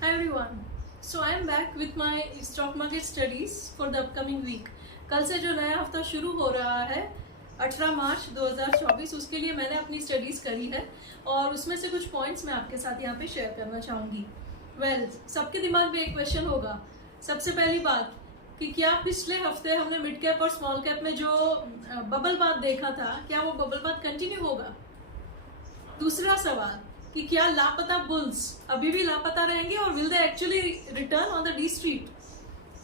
Hi everyone. So I am back with my stock market studies for the upcoming week. कल से जो नया हफ्ता शुरू हो रहा है 18 मार्च 2024, उसके लिए मैंने अपनी स्टडीज करी है और उसमें से कुछ पॉइंट्स मैं आपके साथ यहाँ पे शेयर करना चाहूँगी। सबके दिमाग में एक क्वेश्चन होगा। सबसे पहली बात कि क्या पिछले हफ्ते हमने मिड कैप और स्मॉल कैप में जो बबल बात देखा था, क्या वो बबल बात कंटिन्यू होगा? दूसरा सवाल कि क्या लापता बुल्स अभी भी लापता रहेंगे और will they actually return on the D street?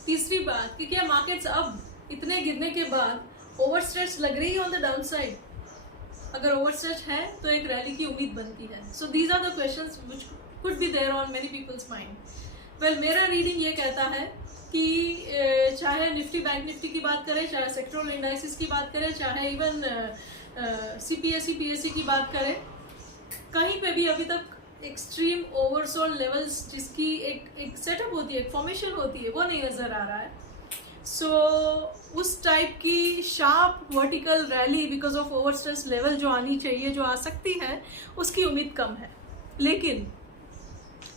तीसरी बात कि क्या मार्केट्स अब इतने गिरने के बाद ओवरस्ट्रेच लग रही है ऑन द डाउन साइड? अगर ओवरस्ट्रेच है तो एक रैली की उम्मीद बनती है। So these are the questions which could be there on many people's mind. मेरा रीडिंग ये कहता है कि चाहे निफ्टी बैंक निफ्टी की बात करें, चाहे सेक्टोरल इंडाइसिस की बात करें, चाहे इवन सीपीएसई पीएसई की बात करें, कहीं पे भी अभी तक एक्सट्रीम ओवरसोल्ड लेवल्स जिसकी एक सेटअप होती है, एक फॉर्मेशन होती है, वो नहीं नजर आ रहा है। उस टाइप की sharp vertical rally because of overstress level जो आनी चाहिए, जो आ सकती है, उसकी उम्मीद कम है। लेकिन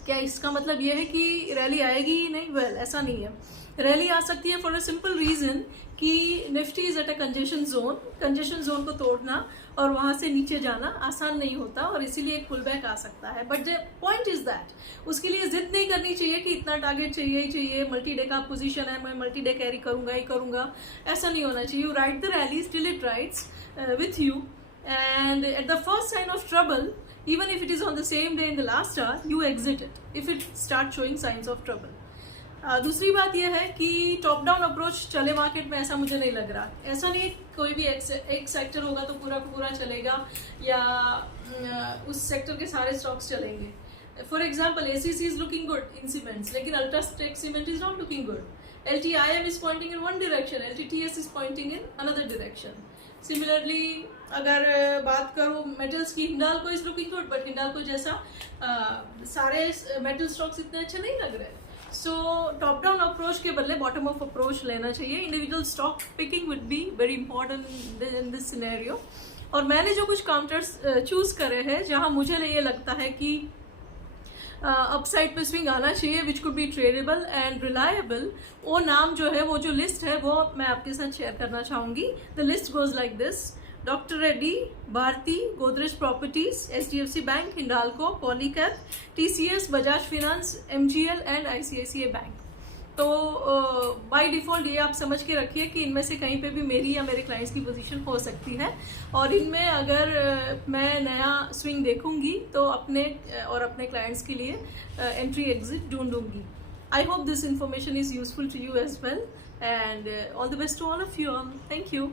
क्या इसका मतलब यह है कि रैली आएगी ही नहीं? ऐसा नहीं है। रैली आ सकती है फॉर अ सिंपल रीजन कि Nifty is at a congestion zone को तोड़ना और वहां से नीचे जाना आसान नहीं होता और इसीलिए एक पुल बैक आ सकता है। But the point is that उसके लिए जिद नहीं करनी चाहिए कि इतना टारगेट चाहिए ही चाहिए, मल्टी डे का पोजीशन है, मैं मल्टी डे कैरी करूंगा ही करूंगा, ऐसा नहीं होना चाहिए। You ride the rally till it rides with you, and at the first sign of trouble, even if it is on the same day in the last hour, you exit it if it starts showing signs of trouble. दूसरी बात यह है कि top down approach चले market में, ऐसा मुझे नहीं लग रहा। ऐसा नहीं कोई भी एक सेक्टर होगा तो पूरा का पूरा चलेगा या उस सेक्टर के सारे स्टॉक्स चलेंगे। For example ACC is looking good in cements, लेकिन UltraTech cement is not looking good. LTIM is pointing in one direction, LTTS is pointing in another direction. Similarly, अगर बात करूँ मेटल्स की, Hindalco is looking good, but Hindalco जैसा सारे metal stocks इतने अच्छे नहीं लग रहे। सो टॉप डाउन अप्रोच के बदले बॉटम अप अप्रोच लेना चाहिए। Individual stock picking would be very important in this scenario. और मैंने जो कुछ काउंटर्स चूज करे हैं जहां मुझे ये लगता है कि अपसाइड पे स्विंग आना चाहिए, which could be tradable and reliable, वो नाम जो है, वो जो लिस्ट है, वो मैं आपके साथ शेयर करना चाहूंगी। The list goes like this: doctor Reddy, Bharti, Godrej properties, HDFC bank, Hindalco, Polycab, TCS, Bajaj finance, MGL and ICICI bank. तो बाय डिफॉल्ट ये आप समझ के रखिए कि इनमें से कहीं पे भी मेरी या मेरे क्लाइंट्स की पोजीशन हो सकती है और इनमें अगर मैं नया स्विंग देखूंगी तो अपने और अपने क्लाइंट्स के लिए एंट्री एग्जिट ढूंढूंगी। I hope this information is useful to you as well, and all the best to all of you all. Thank you.